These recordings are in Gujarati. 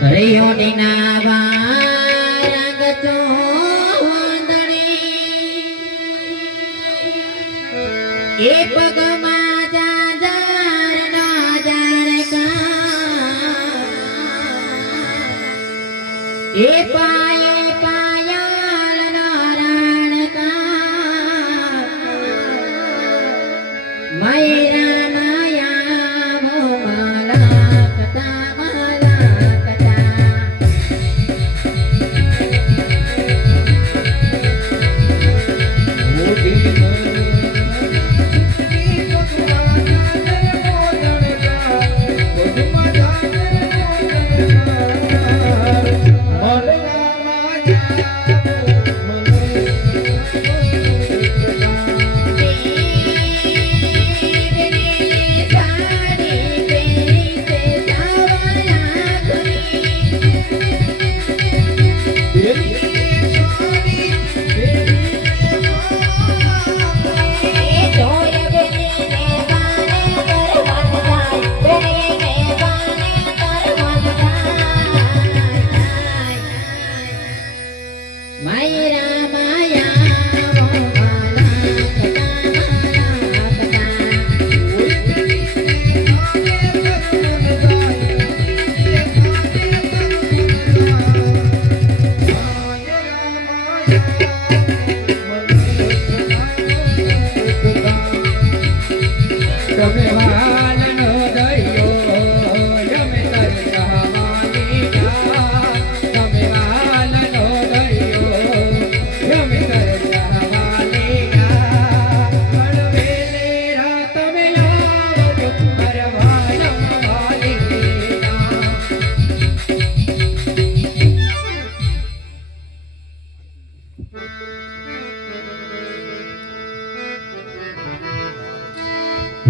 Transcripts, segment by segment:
હરિયોની ના વારંગ ચોંદણી એ પગમાં જાજાર ના જાણકા એ પાયે પાયાળ નારાયણકા મયરા માયા મોમાલા કથા માલા કથા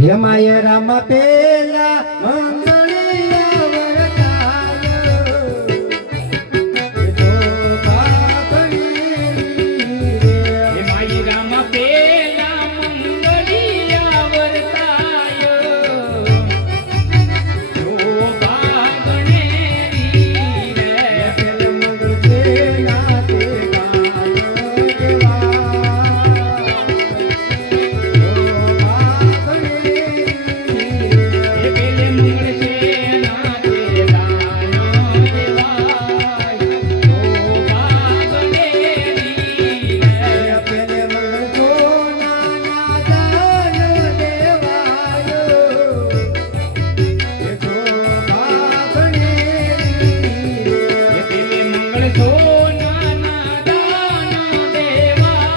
યમાય રામ પેલા મંગળિયા વરતાયો જો ભાગણી રે યમાય રામ પેલા મંગળિયા વરતાયો જો ભાગણી રે પેલ મંગળે નાતે ગાયો દેવા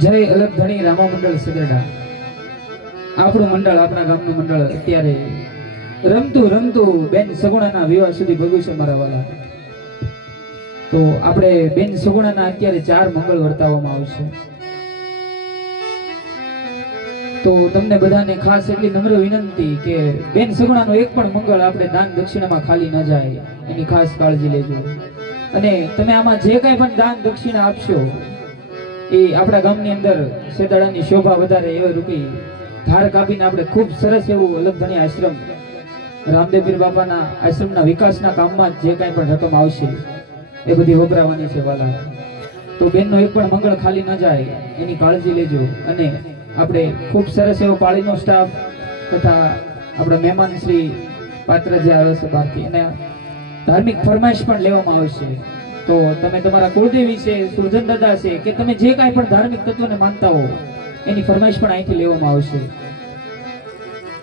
જય અલગ ધણી રામા મંડળ સદરડા આપણું મંડળ આપણા ગામનું મંડળ અત્યારે રમતું રમતું બેન સગુણાના વિવાહ સુધી ભોગવ્યું છે મારા વાલા. તો આપણે બેન સગુણાના અત્યારે 4 મંગળ વર્તાવવામાં આવશે. તો તમને બધાને ખાસ એટલી નમ્ર વિનંતી કે બેન સગુણાનો એક પણ મંગળ આપણે દાન દક્ષિણામાં ખાલી ન જાય એની ખાસ કાળજી લેજો. અને તમે આમાં જે કાંઈ પણ દાન દક્ષિણા આપશો એ આપણા ગામની અંદર શેદાળાની શોભા વધારે એવા રૂપી ધાર કાપીને આપણે ખૂબ સરસ એવું અલગધણી આશ્રમ રામદેવપીર બાપાના આશ્રમના વિકાસના કામમાં જે કાંઈ પણ રકમ આવશે એ બધી વપરાવાની છે વાલા. તો બેનનો એક પણ મંગળ ખાલી ન જાય એની કાળજી લેજો. અને આપણે ખૂબ સરસ એવો પાળીનો સ્ટાફ તથા આપણા મહેમાન શ્રી પાત્ર જે આવે છે બહારથી અને ધાર્મિક ફરમાઈશ પણ લેવામાં આવશે. તો તમે તમારા કુળદેવી છે, સુરજન દાદા છે કે તમે જે કાંઈ પણ ધાર્મિક તત્વોને માનતા હો એની ફરમાઈશ પણ અહીંથી લેવામાં આવશે.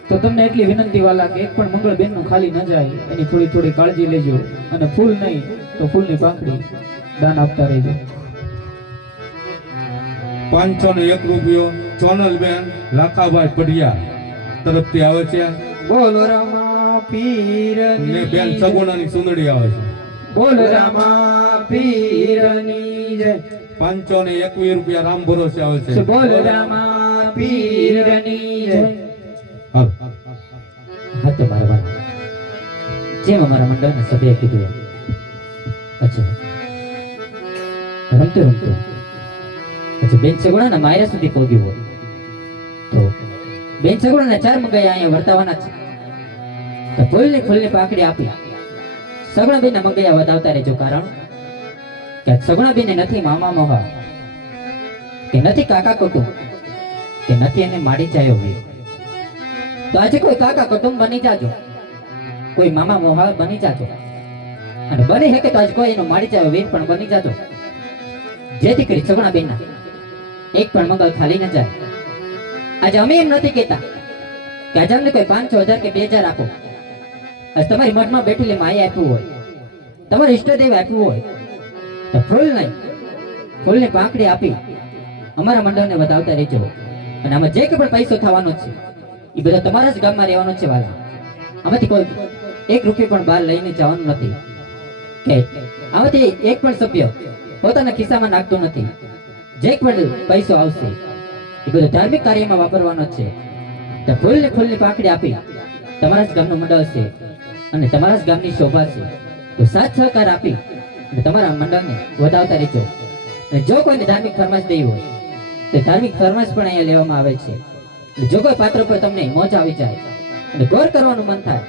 તો તમને એટલી વિનંતી વાલા કે એક પણ મંગળ બેનનું ખાલી ન જાય એની થોડી થોડી કાળજી લેજો. અને ફૂલ નહીં તો ફૂલની પાંખડી દાન આપતા રહેજો. 501 રૂપિયો સોનલબેન લાખાભાઈ પડિયા તરફથી આવે છે બોલો રામા પીર ને બેન સગુણાની સુંદડી આવે છે. બોલો રામા પીરની જય 521 રૂપિયા રામ ભરોસે આવે છે. બોલો રામા પીરની જય. હાલ. હા તો મારા વાલા જેમ અમારા મંડળના સભ્ય કીધું એમ. અચ્છા રમતું રમતું અચ્છા બેન સગુણાના માયરા સુધી પહોંચ્યું હોય તો બેન સગુણાના 4 મંગળિયા અહીંયા વર્તાવાના છે. તો ફૂલની પાંખડી આપી સગુણાબેનના મંગળિયા વધાવતા રહેજો. કારણ કે સગુણાબેને નથી મામા મોહા કે નથી કાકા કુટુંબ કે નથી એને માડી જાયો હોય. તો આજે કોઈ કાકા કુટુંબ બની જાજો, કોઈ મામા મોહા બની જાજો અને બની શકે તો આજે કોઈ એનો માડી જાયો વીર પણ બની જાજો. જેથી કરી સગુણાબેનના એક પણ મંગળ ખાલી ન જાય. આજે અમે એમ નથી કહેતા કે આજે અમને કોઈ 500,000 કે 2,000 આપો. આજ તમારી મઠમાં બેઠેલી માએ આપ્યું હોય, તમારા ઈષ્ટદેવ આપ્યું હોય તો ફૂલ નહીં ફૂલની પાંખડી આપી અમારા મંડળને વધાવતા રહેજો. અને આમાં જે કે પણ પૈસો થવાનો છે એ બધો તમારા જ ગામમાં રહેવાનો છે વાલા. આમાંથી કોઈ 1 રૂપિયો પણ બહાર લઈને જવાનું નથી કે આમાંથી એક પણ સભ્ય પોતાના ખિસ્સામાં નાખતો નથી. જે પણ પૈસો આવશે એ બધો ધાર્મિક કાર્યમાં વાપરવાનો છે. તો ફૂલની પાંખડી આપી તમારા જ ગામનું મંડળ છે અને તમારા જ ગામની શોભા છે. તો સાથ સહકાર આપી અને તમારા મંડળને વધાવતા રહેજો. અને જો કોઈને ધાર્મિક ફરમાઈશ દેવી હોય તો ધાર્મિક ફરમાઈશ પણ અહીંયા લેવામાં આવે છે. અને જો કોઈ પાત્ર પર તમને મોજ આવી જાય અને ગોર કરવાનું મન થાય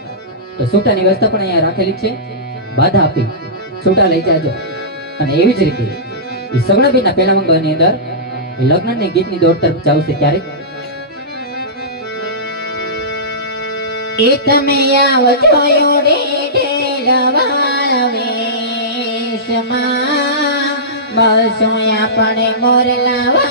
તો સૂટાની વ્યવસ્થા પણ અહીંયા રાખેલી છે. બાધા આપી સૂટા લઈ જાજો. અને એવી જ રીતે એ સગુણાબેનના પહેલા મંગળની અંદર એ લગ્નની ગીતની દોડ તરફ જાવશે. ક્યારેક એ તમે આવજો રે ઢેલવાળા વેશમાં બસો આપણે મોરલા